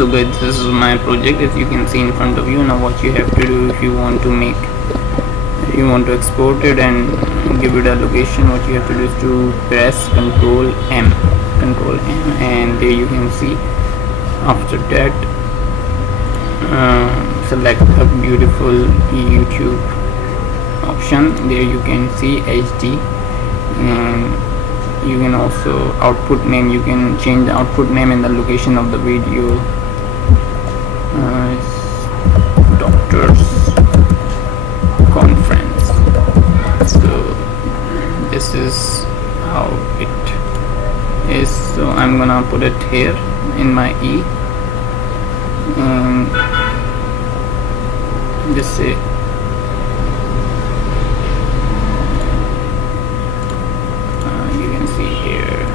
So guys, this is my project as you can see in front of you. Now what you have to do, if you want to export it and give it a location, what you have to do is to press Control M, and there you can see. After that, select a beautiful YouTube option. There you can see HD, and you can also output name. You can change the output name and the location of the video. Doctors Conference. So this is how it is. So I'm gonna put it here in my E and just say you can see here.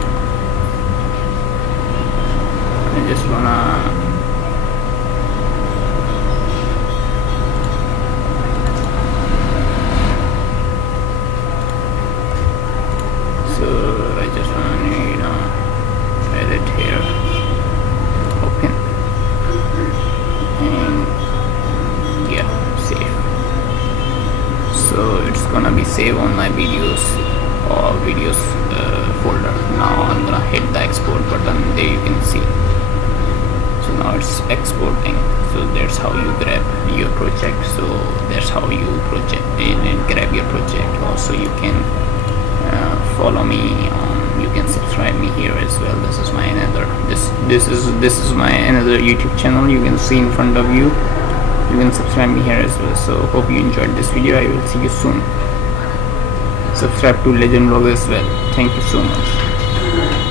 I just wanna edit here, open, and yeah, save. So it's gonna be saved on my videos folder. Now I'm gonna hit the export button. There you can see. So now it's exporting. So that's how you grab your project. So that's how you grab your project. Also you can follow me on, you can subscribe me here as well. This is my another this is my another YouTube channel. You can see in front of you. You can subscribe me here as well. So hope you enjoyed this video. I will see you soon. Subscribe to Legend Vlog as well. Thank you so much.